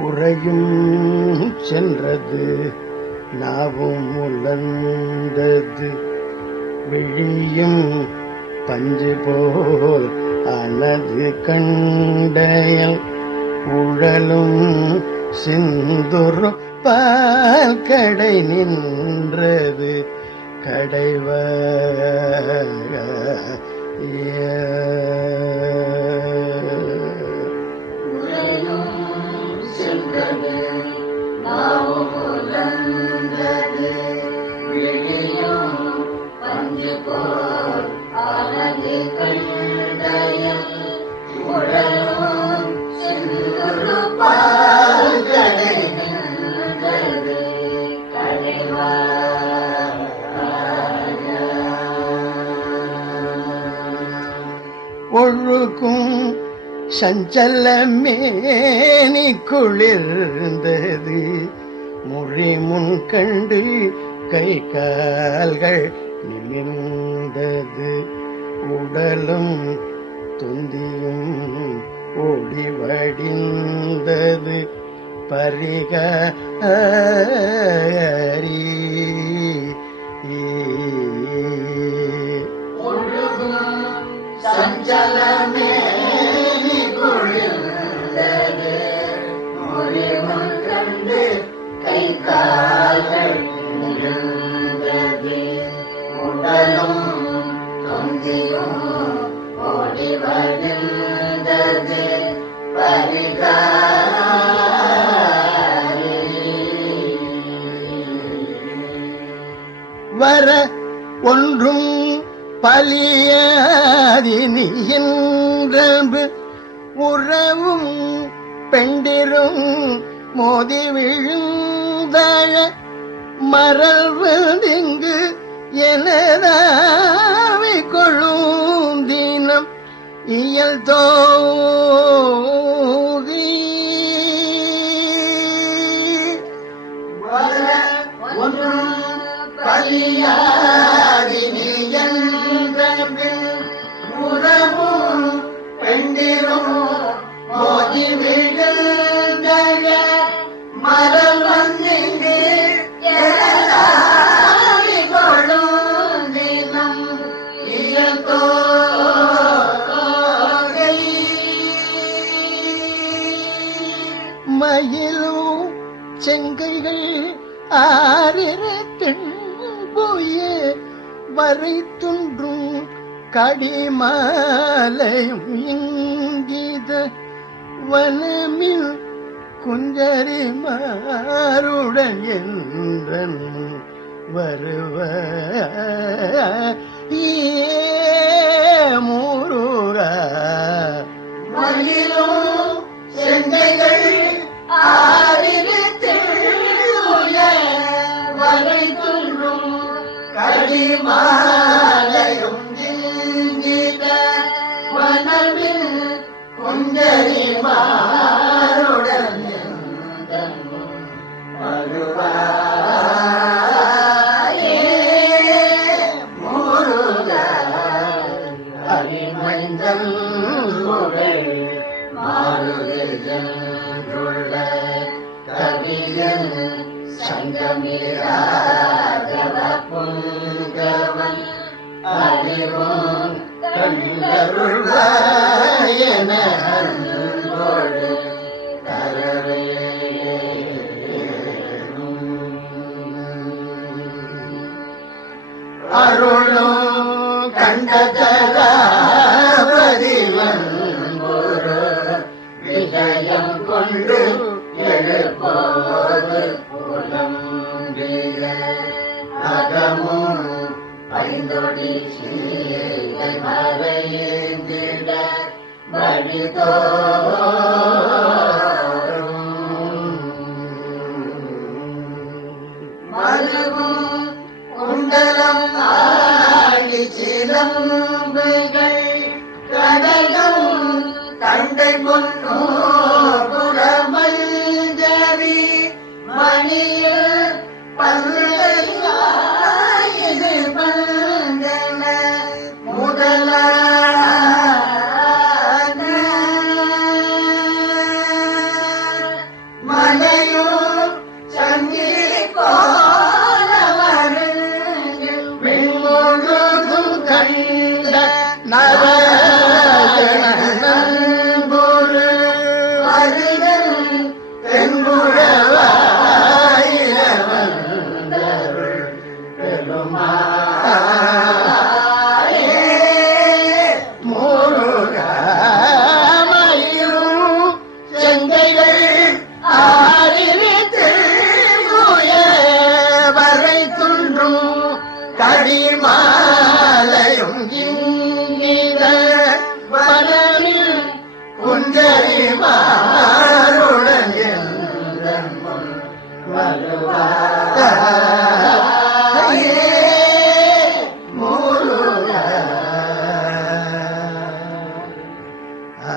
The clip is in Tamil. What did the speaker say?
உறையும் சென்றது நாவும் உலர்ந்தது விழியும் பஞ்சு போல் ஆனது கண்டையல் உழலும் சிந்துரு பால் கடை நின்றது கடைவ ஒழுக்கும் சஞ்சலமேனி குளிர்ந்தது முறி முன் கண்டு கை கால்கள் நிமிர்ந்தது உடலும் துந்தியும் ஓடி வடிந்தது பரிகாரி சஞ்சலமே குளிர்ந்தது முறிமுன் கண்டு கை கால்கள் நிமிர்ந்தது உடலும் தொந்தியும் ஓடி வடிந்தது பரிகாரி வர ஒன்றும் பலியாதினி என்றம்பு உறவும் பெண்டிரும் மோதி விழுந்தழ மறல்வதிங்கு எனதாவி கொள்ளும் தினம் இயல் தோதி ஒன்றும் பலியாதினி உறவும் பெண்டிரும் மோதி விழுந்தழ மரம் வந்திங்கு எனதாவி கொள்ளும் தினம் இயல் தோகை மயிலும் செங்கைகள் ஆறிரத்தின் போய வரை துன்றும் கடிமாலையும் இங்கித வனமில் குஞ்சரி மாருடன் என்றன் வருவ மூரூரா மயிலும் செங்கைகள் வரை துன்றும் கடிமாலையும் இங்கித வனமில் குஞ்சரி மாருடன் வருவாயே முருகா அரிமஞ்சள் மாறுதென்றுள்ள கவியன் சங்கமிராகவ புங்கவன் அறிவும் கண்டருள்வாயன அன்போடு அருளும் கண்டதராவதிவன் ஒரு விஜயம் கொண்டு எழுப்போது புலம்பிய அகமும் ஐந்தொடி சீலை மறையேந்திட வழிதோறும் மருவும் குண்டலம் ஆடி சிலம்புகள் கடகம் தண்டை பொன்னோ புறமஞ்சரி மணியில் பல்லையாயிரு பங்கன முதலான ஆரித்து வரை துன்றும் கடிமாலையும் இங்கித வனமில் குஞ்சரி மாருடன் என்றன் முன் வருவாயே முருகா. ஆ